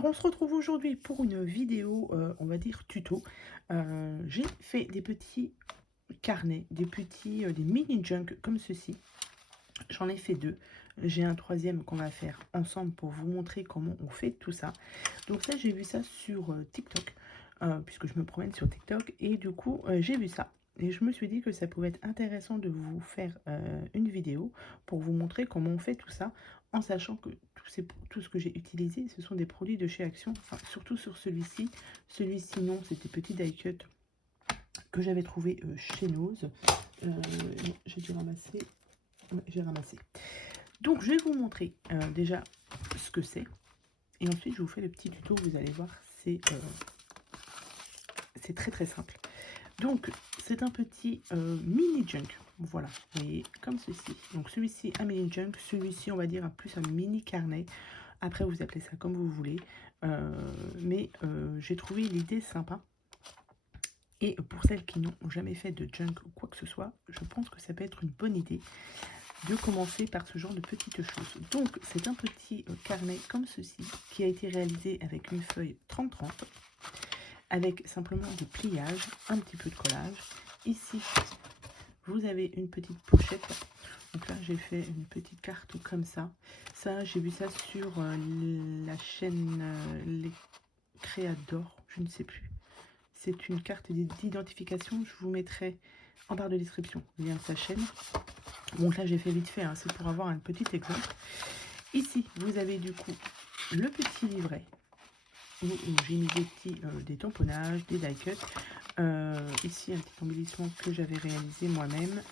Alors, on se retrouve aujourd'hui pour une vidéo, on va dire tuto. J'ai fait des petits carnets, des mini junk comme ceci. J'en ai fait 2. J'ai un troisième qu'on va faire ensemble pour vous montrer comment on fait tout ça. Donc ça, j'ai vu ça sur TikTok, puisque je me promène sur TikTok. Et du coup, j'ai vu ça. Et je me suis dit que ça pouvait être intéressant de vous faire une vidéo pour vous montrer comment on fait tout ça, en sachant que tout ce que j'ai utilisé, ce sont des produits de chez Action, enfin, surtout sur celui-ci. Celui-ci, non, c'était petit die cut que j'avais trouvé chez Nose. Non, j'ai dû ramasser. Ouais, j'ai ramassé. Donc, je vais vous montrer déjà ce que c'est. Et ensuite, je vous fais le petit tuto. Vous allez voir, c'est très très simple. Donc, c'est un petit mini junk. Voilà, vous voyez, comme ceci. Donc, celui-ci, un mini junk. Celui-ci, on va dire, plus un mini carnet. Après, vous appelez ça comme vous voulez. Mais j'ai trouvé l'idée sympa. Et pour celles qui n'ont jamais fait de junk ou quoi que ce soit, je pense que ça peut être une bonne idée de commencer par ce genre de petites choses. Donc, c'est un petit carnet comme ceci qui a été réalisé avec une feuille 30-30, avec simplement du pliage, un petit peu de collage. Ici, vous avez une petite pochette. Donc là, j'ai fait une petite carte comme ça. Ça, j'ai vu ça sur la chaîne Les Créadors, je ne sais plus. C'est une carte d'identification. Je vous mettrai en barre de description le lien de sa chaîne. Donc là, j'ai fait vite fait, hein, c'est pour avoir un petit exemple. Ici, vous avez du coup le petit livret où j'ai mis des tamponnages, des die cuts. Ici, un petit embellissement que j'avais réalisé moi-même.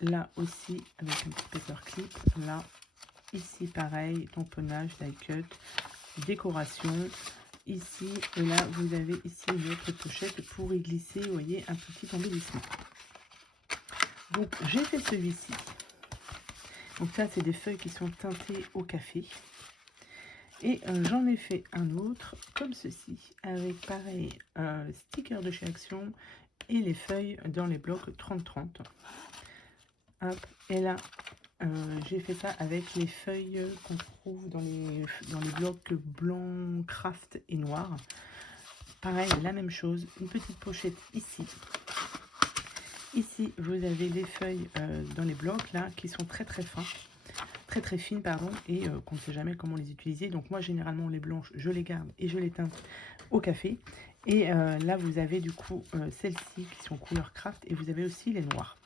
Là aussi, avec un petit paperclip. Là, ici, pareil, tamponnage, die cut, décoration. Ici, et là, vous avez ici une autre pochette pour y glisser, vous voyez, un petit embellissement. Donc, j'ai fait celui-ci. Donc ça, c'est des feuilles qui sont teintées au café. Et j'en ai fait un autre, comme ceci, avec pareil, sticker de chez Action et les feuilles dans les blocs 30-30. Hop, et là, j'ai fait ça avec les feuilles qu'on trouve dans les blocs blanc, craft et noir. Pareil, la même chose, une petite pochette ici. Ici, vous avez les feuilles dans les blocs là qui sont très très fins. Très fines, pardon, et qu'on ne sait jamais comment les utiliser. Donc moi, généralement, les blanches, je les garde et je les teinte au café. Et là, vous avez du coup celles-ci qui sont couleur craft, et vous avez aussi les noires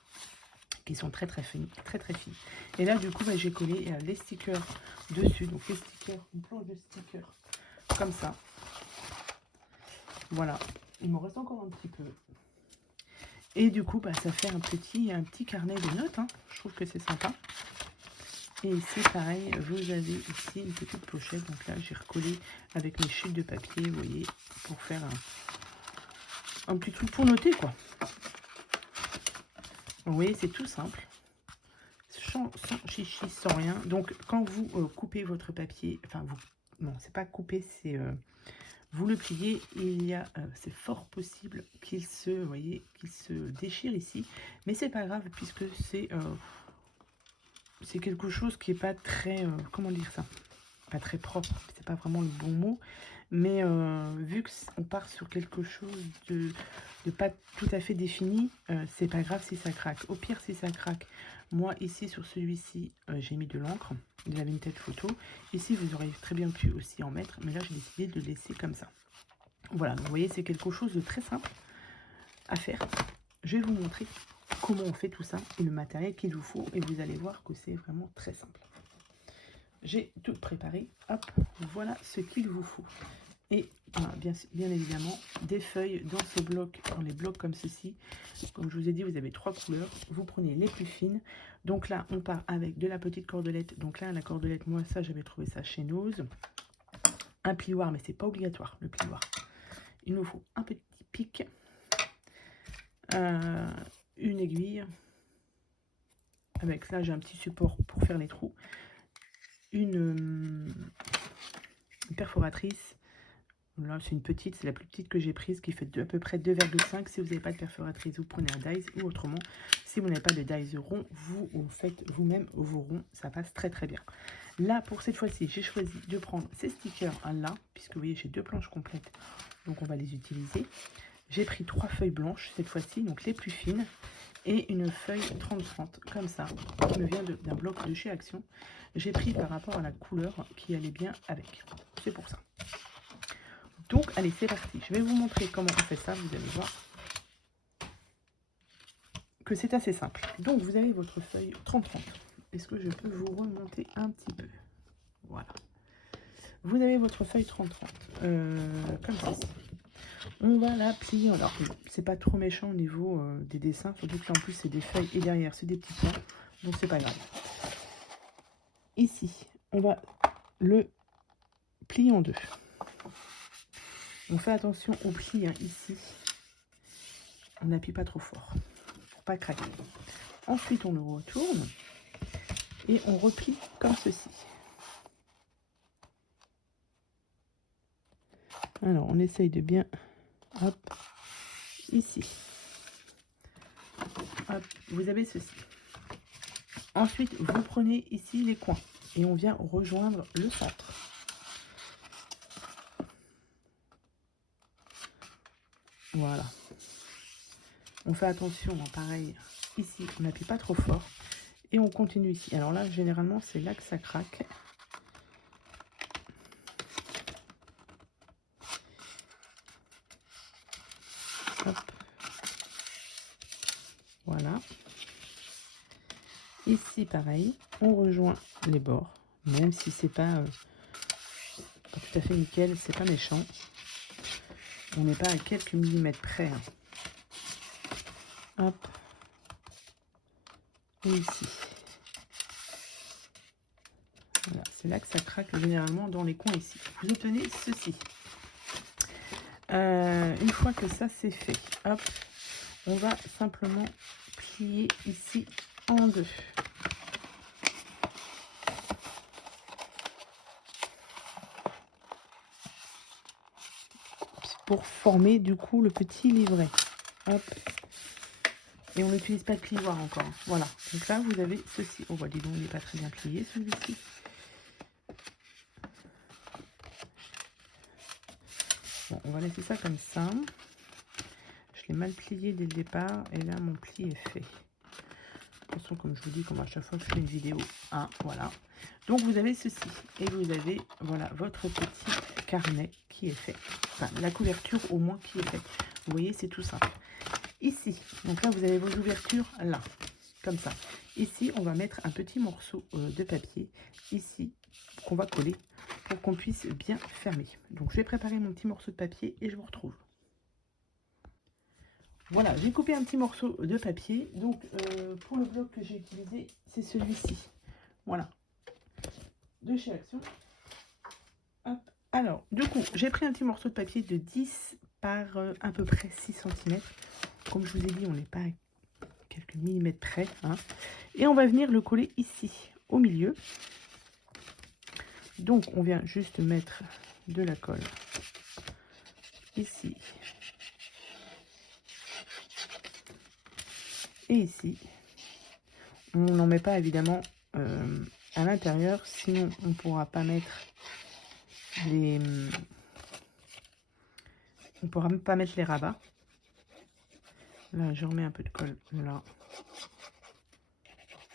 qui sont très fines, très fines. Et là, du coup, bah, j'ai collé les stickers dessus. Donc les stickers, une planche de stickers comme ça. Voilà, il m'en reste encore un petit peu. Et du coup, bah, ça fait un petit carnet de notes, hein. Je trouve que c'est sympa. Et ici, pareil, vous avez ici une petite pochette. Donc là, j'ai recollé avec mes chutes de papier, vous voyez, pour faire un petit truc pour noter, quoi. Vous voyez, c'est tout simple. Sans chichi, sans rien. Donc, quand vous coupez votre papier, enfin, non, c'est pas couper, c'est... vous le pliez, c'est fort possible qu'il se, vous voyez, qu'il se déchire ici. Mais c'est pas grave, puisque c'est quelque chose qui est pas très, comment dire ça, pas très propre, c'est pas vraiment le bon mot, mais vu qu'on part sur quelque chose de pas tout à fait défini, c'est pas grave si ça craque. Au pire, si ça craque, moi ici sur celui-ci, j'ai mis de l'encre, il avait une tête photo. Ici, vous auriez très bien pu aussi en mettre, mais là j'ai décidé de le laisser comme ça. Voilà, donc vous voyez, c'est quelque chose de très simple à faire. Je vais vous montrer comment on fait tout ça et le matériel qu'il vous faut, et vous allez voir que c'est vraiment très simple. J'ai tout préparé, hop, voilà ce qu'il vous faut. Et bien évidemment, des feuilles dans ces blocs, dans les blocs comme ceci. Comme je vous ai dit, vous avez 3 couleurs. Vous prenez les plus fines. Donc là, on part avec de la petite cordelette. Donc là, la cordelette, moi, ça, j'avais trouvé ça chez Nose. Un plioir, mais c'est pas obligatoire, le plioir. Il nous faut un petit pic. Une aiguille. Avec ça, j'ai un petit support pour faire les trous. Une perforatrice. Là, c'est une petite, c'est la plus petite que j'ai prise, qui fait à peu près 2,5. Si vous n'avez pas de perforatrice, vous prenez un dies, ou autrement, si vous n'avez pas de dies rond, vous faites vous-même vos ronds, ça passe très très bien. Là, pour cette fois-ci, j'ai choisi de prendre ces stickers là, puisque vous voyez, j'ai 2 planches complètes, donc on va les utiliser. J'ai pris 3 feuilles blanches cette fois-ci, donc les plus fines, et une feuille 30-30, comme ça, qui me vient d'un bloc de chez Action. J'ai pris par rapport à la couleur qui allait bien avec, c'est pour ça. Donc, allez, c'est parti. Je vais vous montrer comment on fait ça. Vous allez voir que c'est assez simple. Donc, vous avez votre feuille 30-30. Est-ce que je peux vous remonter un petit peu? Voilà. Vous avez votre feuille 30-30. Comme ceci. On va la plier. Alors, c'est pas trop méchant au niveau des dessins. Surtout que là, en plus, c'est des feuilles et derrière, c'est des petits points. Donc, c'est pas grave. Ici, on va le plier en deux. On fait attention au pli, hein, ici. On n'appuie pas trop fort pour pas craquer. Ensuite, on le retourne et on replie comme ceci. Alors, on essaye de bien... Hop, ici. Hop, vous avez ceci. Ensuite, vous prenez ici les coins et on vient rejoindre le centre. Voilà. On fait attention, hein, pareil, ici, on n'appuie pas trop fort. Et on continue ici. Alors là, généralement, c'est là que ça craque. Hop. Voilà. Ici, pareil, on rejoint les bords. Même si c'est pas tout à fait nickel, c'est pas méchant. On n'est pas à quelques millimètres près. Hein. Hop. Et ici. Voilà, c'est là que ça craque généralement dans les coins ici. Vous obtenez ceci. Une fois que ça c'est fait, hop, on va simplement plier ici en deux. Pour former du coup le petit livret. Hop. Et on n'utilise pas de plioir encore. Voilà. Donc là, vous avez ceci. Oh, bah dis donc, il n'est pas très bien plié celui-ci. Bon, on va laisser ça comme ça. Je l'ai mal plié dès le départ. Et là, mon pli est fait. De toute façon, comme je vous dis, comme à chaque fois que je fais une vidéo. Hein, voilà. Donc, vous avez ceci. Et vous avez, voilà, votre petit carnet qui est fait. Enfin, la couverture au moins qui est faite. Vous voyez, c'est tout simple. Ici, donc là, vous avez vos ouvertures là, comme ça. Ici, on va mettre un petit morceau de papier, ici, qu'on va coller pour qu'on puisse bien fermer. Donc, je vais préparer mon petit morceau de papier et je vous retrouve. Voilà, j'ai coupé un petit morceau de papier. Donc, pour le bloc que j'ai utilisé, c'est celui-ci. Voilà, de chez Action. Hop. Alors, du coup, j'ai pris un petit morceau de papier de 10 par à peu près 6 cm. Comme je vous ai dit, on n'est pas à quelques millimètres près. Hein. Et on va venir le coller ici, au milieu. Donc, on vient juste mettre de la colle ici. Et ici. On n'en met pas évidemment à l'intérieur, sinon on ne pourra pas mettre les... On ne pourra même pas mettre les rabats. Là, je remets un peu de colle là.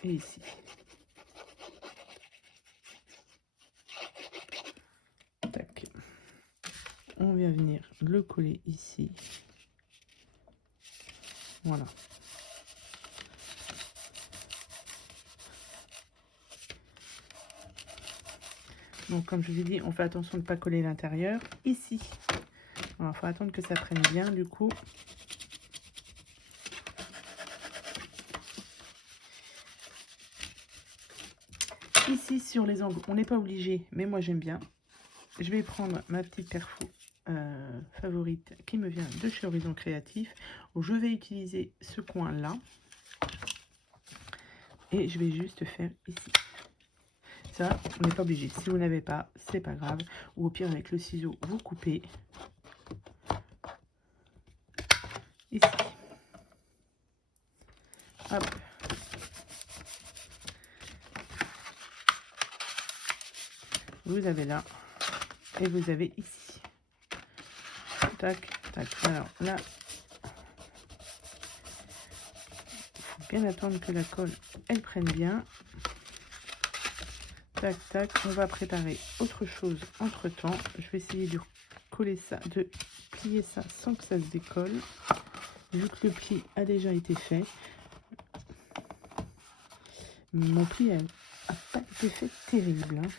Et ici. Tac. On vient venir le coller ici. Voilà. Donc, comme je vous ai dit, on fait attention de ne pas coller l'intérieur. Ici, il faut attendre que ça prenne bien, du coup. Ici, sur les angles, on n'est pas obligé, mais moi, j'aime bien. Je vais prendre ma petite perfo favorite qui me vient de chez Horizon Créatif, où je vais utiliser ce coin-là. Et je vais juste faire ici. Ça, on n'est pas obligé. Si vous n'avez pas, c'est pas grave. Ou au pire, avec le ciseau, vous coupez. Ici. Hop. Vous avez là. Et vous avez ici. Tac, tac. Alors là, il faut bien attendre que la colle, elle prenne bien. Tac, tac. On va préparer autre chose entre temps. Je vais essayer de coller ça, de plier ça sans que ça se décolle. Vu que le pli a déjà été fait. Mon pli a pas été fait terrible. Hein.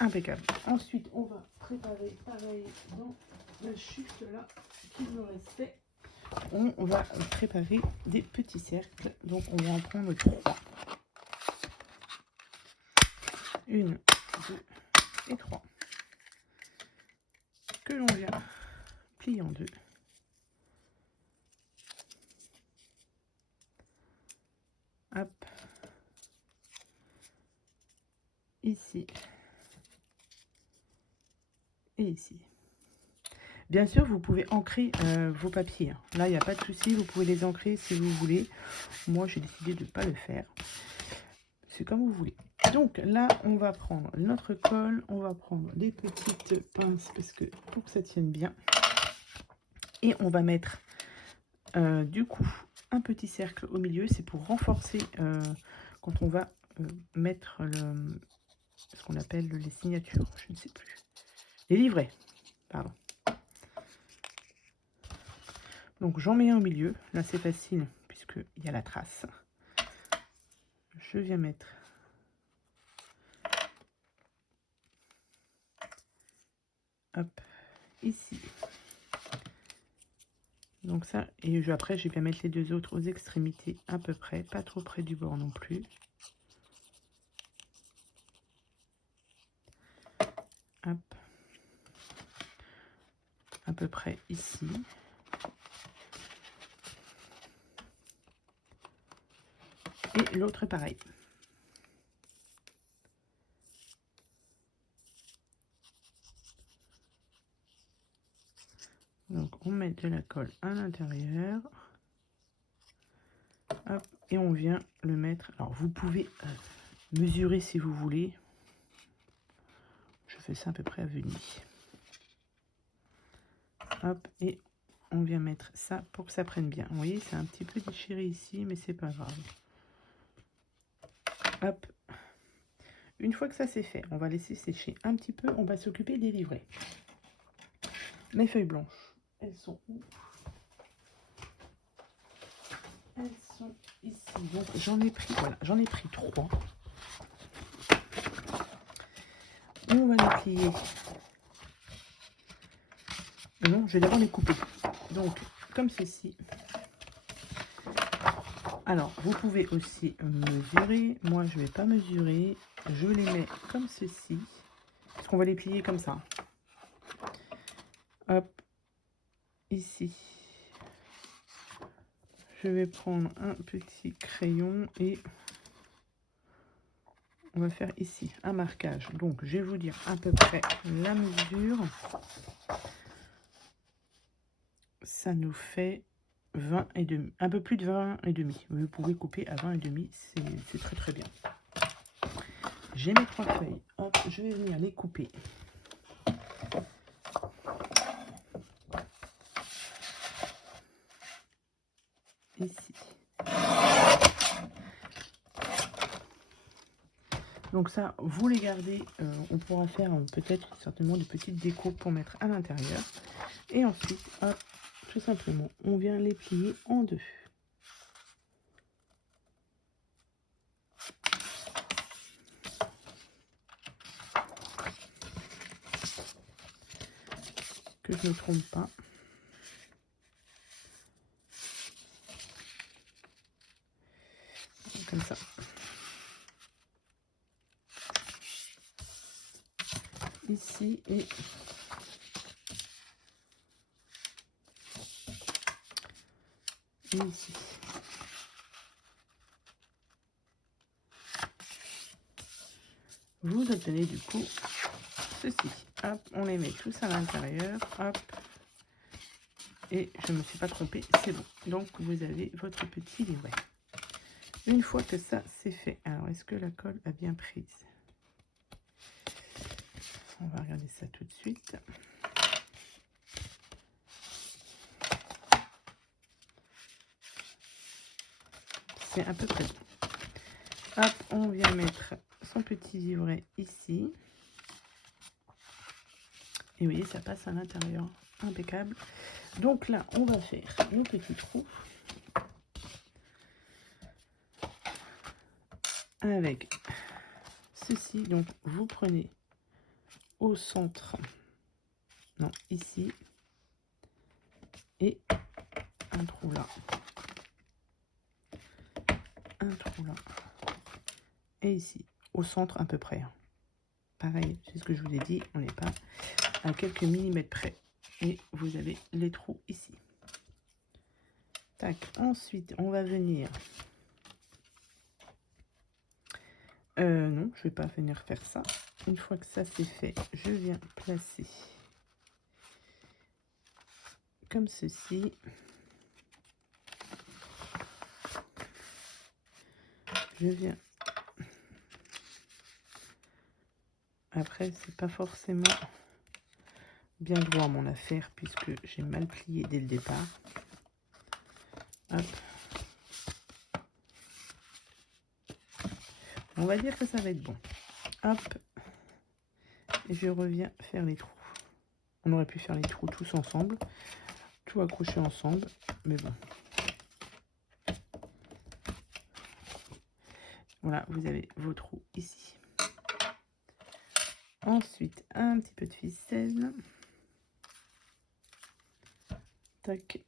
Impeccable. Ensuite, on va préparer pareil dans la chute là qu'il me restait. On va préparer des petits cercles. Donc, on va en prendre 3. 1, 2 et 3. Que l'on vient plier en 2. Hop. Ici. Et ici. Bien sûr, vous pouvez ancrer vos papiers. Là, il n'y a pas de souci. Vous pouvez les ancrer si vous voulez. Moi, j'ai décidé de ne pas le faire. C'est comme vous voulez. Donc là, on va prendre notre colle. On va prendre des petites pinces parce que pour que ça tienne bien. Et on va mettre du coup un petit cercle au milieu. C'est pour renforcer quand on va mettre ce qu'on appelle les signatures. Je ne sais plus. Les livrets. Pardon. Donc j'en mets un au milieu, là c'est facile puisqu'il y a la trace. Je viens mettre hop, ici. Donc ça, et après je vais mettre les deux autres aux extrémités à peu près, pas trop près du bord non plus. Hop. À peu près ici. Et l'autre pareil. Donc on met de la colle à l'intérieur. Hop, et on vient le mettre. Alors vous pouvez mesurer si vous voulez. Je fais ça à peu près à vue de nez. Hop, et on vient mettre ça pour que ça prenne bien. Vous voyez, c'est un petit peu déchiré ici, mais c'est pas grave. Hop. Une fois que ça c'est fait, on va laisser sécher un petit peu. On va s'occuper des livrets. Mes feuilles blanches, elles sont où? Elles sont ici. Donc j'en ai pris, voilà, j'en ai pris 3. On va les plier. Non, je vais d'abord les couper. Donc, comme ceci. Alors, vous pouvez aussi mesurer. Moi, je ne vais pas mesurer. Je les mets comme ceci. Parce qu'on va les plier comme ça. Hop. Ici. Je vais prendre un petit crayon et on va faire ici un marquage. Donc, je vais vous dire à peu près la mesure. Ça nous fait 20 et demi, un peu plus de 20 et demi. Vous pouvez couper à 20 et demi, c'est très très bien. J'ai mes 3 feuilles. Hop, je vais venir les couper. Ici. Donc ça, vous les gardez. On pourra faire peut-être certainement de petites décos pour mettre à l'intérieur. Et ensuite, hop, tout simplement, on vient les plier en 2. Que je ne me trompe pas. Comme ça. Ici et ici. vous obtenez du coup ceci. Hop, on les met tous à l'intérieur. Hop. Et je ne me suis pas trompée, c'est bon. Donc, vous avez votre petit livret. Une fois que ça, c'est fait. Alors, est-ce que la colle a bien prise? On va regarder ça tout de suite. C'est à peu près bon. Hop, on vient mettre son petit livret ici. Et vous voyez, ça passe à l'intérieur. Impeccable. Donc là, on va faire nos petits trous. Avec ceci. Donc, vous prenez au centre. Non, ici. Et un trou là. Un trou là. Et ici. Au centre à peu près. Pareil, c'est ce que je vous ai dit. On n'est pas à quelques millimètres près. Et vous avez les trous ici. Tac. Ensuite, on va venir... non, je ne vais pas venir faire ça. Une fois que ça c'est fait, je viens placer comme ceci. Je viens... Après, c'est pas forcément bien droit mon affaire puisque j'ai mal plié dès le départ. Hop. On va dire que ça va être bon. Hop. Et je reviens faire les trous. On aurait pu faire les trous tous ensemble. Tout accroché ensemble. Mais bon. Voilà, vous avez vos trous ici. Ensuite, un petit peu de ficelle. Tac.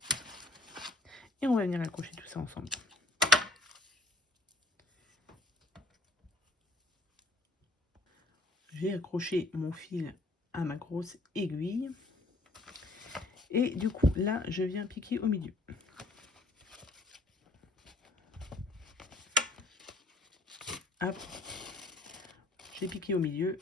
Et on va venir accrocher tout ça ensemble. J'ai accroché mon fil à ma grosse aiguille. Et du coup, là, je viens piquer au milieu. Hop. J'ai piqué au milieu.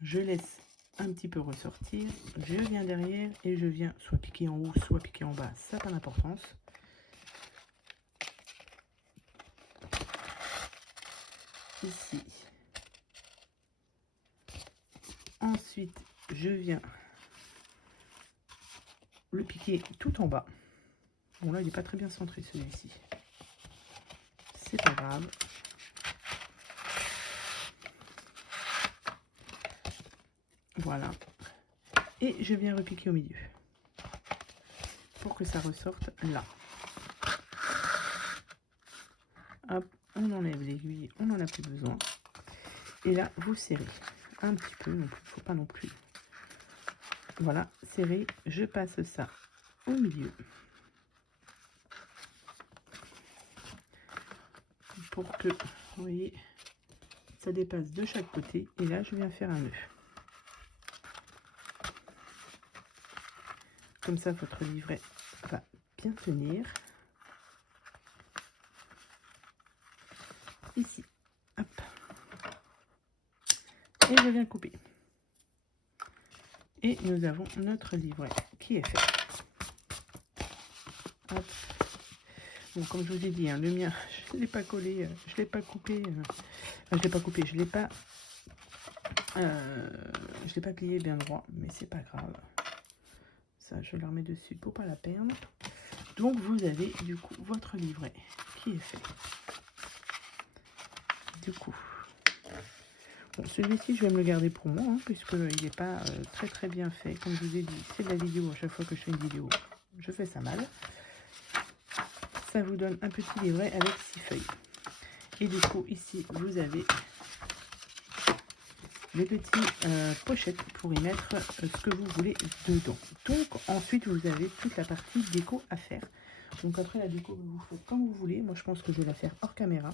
Je laisse un petit peu ressortir. Je viens derrière et je viens soit piquer en haut, soit piquer en bas. Ça n'a pas d'importance. Ici. Ensuite, je viens le piquer tout en bas. Bon, là, il n'est pas très bien centré, celui-ci. C'est pas grave. Voilà. Et je viens repiquer au milieu. Pour que ça ressorte là. Hop, on enlève l'aiguille, on n'en a plus besoin. Et là, vous serrez un petit peu, non plus, faut pas non plus. Voilà, serré, je passe ça au milieu. Pour que, vous voyez, ça dépasse de chaque côté. Et là, je viens faire un nœud. Comme ça, votre livret va bien tenir. Ici, hop. Et je viens couper. Et nous avons notre livret qui est fait. Hop. Bon, comme je vous ai dit, hein, le mien, je ne l'ai pas collé, je ne l'ai pas coupé. Je ne l'ai pas coupé, je ne l'ai pas plié bien droit, mais c'est pas grave. Ça, je le remets dessus pour pas la perdre. Donc, vous avez du coup votre livret qui est fait. Du coup, bon, celui-ci, je vais me le garder pour moi, hein, puisqu'il n'est pas très bien fait. Comme je vous ai dit, c'est de la vidéo. À chaque fois que je fais une vidéo, je fais ça mal. Ça vous donne un petit livret avec 6 feuilles. Et du coup, ici, vous avez les petites pochettes pour y mettre ce que vous voulez dedans. Donc, ensuite, vous avez toute la partie déco à faire. Donc, après la déco, vous faites comme vous voulez. Moi, je pense que je vais la faire hors caméra.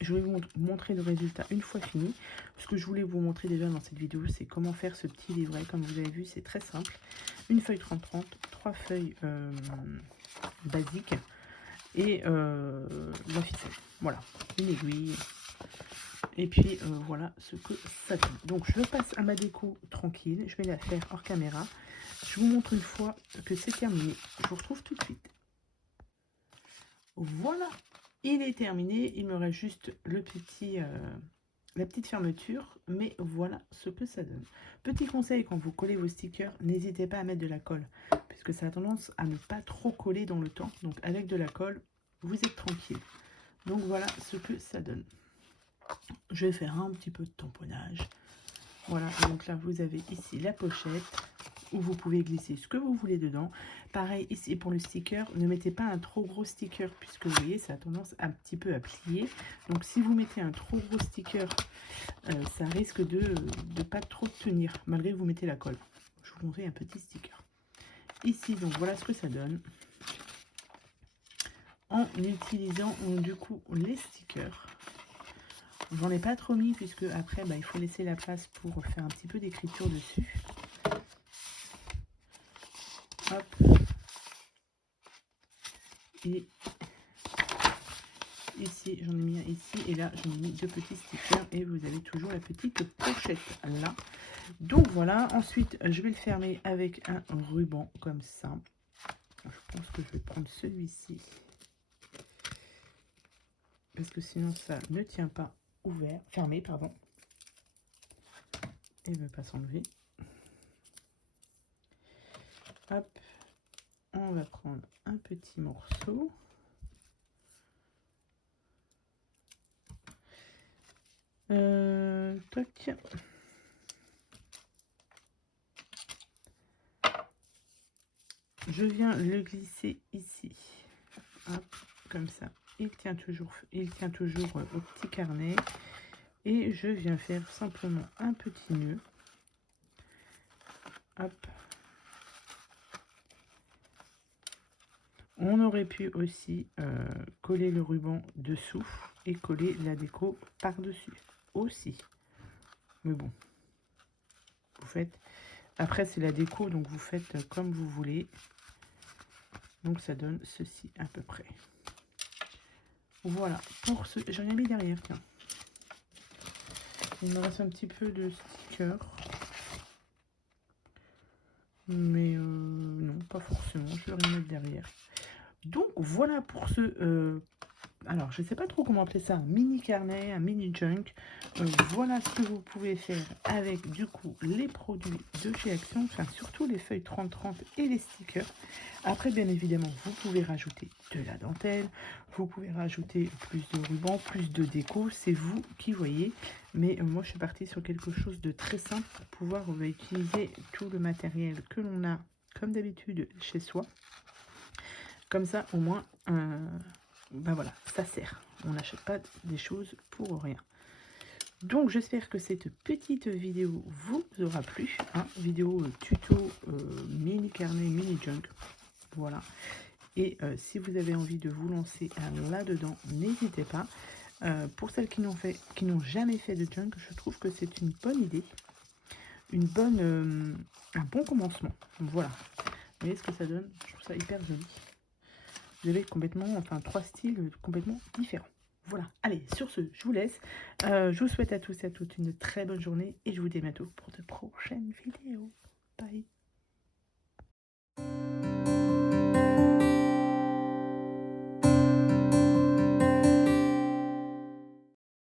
Je vais vous montrer le résultat une fois fini. Ce que je voulais vous montrer déjà dans cette vidéo, c'est comment faire ce petit livret. Comme vous avez vu, c'est très simple. Une feuille 30-30, 3 feuilles basiques et la ficelle. Voilà, une aiguille. Et puis voilà ce que ça donne. Donc je passe à ma déco tranquille. Je vais la faire hors caméra. Je vous montre une fois que c'est terminé. Je vous retrouve tout de suite. Voilà, il est terminé. Il me reste juste le petit, la petite fermeture. Mais voilà ce que ça donne. Petit conseil, quand vous collez vos stickers, n'hésitez pas à mettre de la colle. Puisque ça a tendance à ne pas trop coller dans le temps. Donc avec de la colle, vous êtes tranquille. Donc voilà ce que ça donne. Je vais faire un petit peu de tamponnage. Voilà, donc là vous avez ici la pochette où vous pouvez glisser ce que vous voulez dedans. Pareil ici pour le sticker, ne mettez pas un trop gros sticker puisque vous voyez ça a tendance un petit peu à plier. Donc si vous mettez un trop gros sticker, ça risque de pas trop tenir malgré que vous mettez la colle. Je vous montrer un petit sticker. Ici donc voilà ce que ça donne en utilisant du coup les stickers. J'en ai pas trop mis puisque après il faut laisser la place pour faire un petit peu d'écriture dessus. Hop. Et ici j'en ai mis un ici et là j'en ai mis deux petits stickers et vous avez toujours la petite pochette là. Donc voilà, ensuite je vais le fermer avec un ruban comme ça. Je pense que je vais prendre celui-ci parce que sinon ça ne tient pas ouvert, fermé pardon. Et ne veut pas s'enlever. Hop, on va prendre un petit morceau. Toc. Je viens le glisser ici. Hop, comme ça. Il tient toujours au petit carnet. Et je viens faire simplement un petit nœud. Hop. On aurait pu aussi coller le ruban dessous et coller la déco par-dessus aussi. Mais bon, vous faites... Après, c'est la déco, donc vous faites comme vous voulez. Donc, ça donne ceci à peu près. Voilà, pour ce... J'en ai mis derrière, tiens. Il me reste un petit peu de sticker. Mais non, pas forcément. Je vais remettre derrière. Donc, voilà pour ce... alors, je ne sais pas trop comment appeler ça, un mini carnet, un mini junk. Voilà ce que vous pouvez faire avec, du coup, les produits de chez Action. Enfin, surtout les feuilles 30-30 et les stickers. Après, bien évidemment, vous pouvez rajouter de la dentelle. Vous pouvez rajouter plus de ruban, plus de déco. C'est vous qui voyez. Mais moi, je suis partie sur quelque chose de très simple pour pouvoir utiliser tout le matériel que l'on a, comme d'habitude, chez soi. Comme ça, au moins... ben voilà, ça sert. On n'achète pas des choses pour rien. Donc j'espère que cette petite vidéo vous aura plu. Hein, vidéo tuto mini carnet, mini junk. Voilà. Et si vous avez envie de vous lancer là-dedans, n'hésitez pas. Pour celles qui n'ont jamais fait de junk, je trouve que c'est une bonne idée. Un bon commencement. Voilà. Vous voyez ce que ça donne? Je trouve ça hyper joli. Vous avez complètement, enfin 3 styles complètement différents. Voilà, allez, sur ce, je vous laisse. Je vous souhaite à tous et à toutes une très bonne journée et je vous dis à bientôt pour de prochaines vidéos. Bye.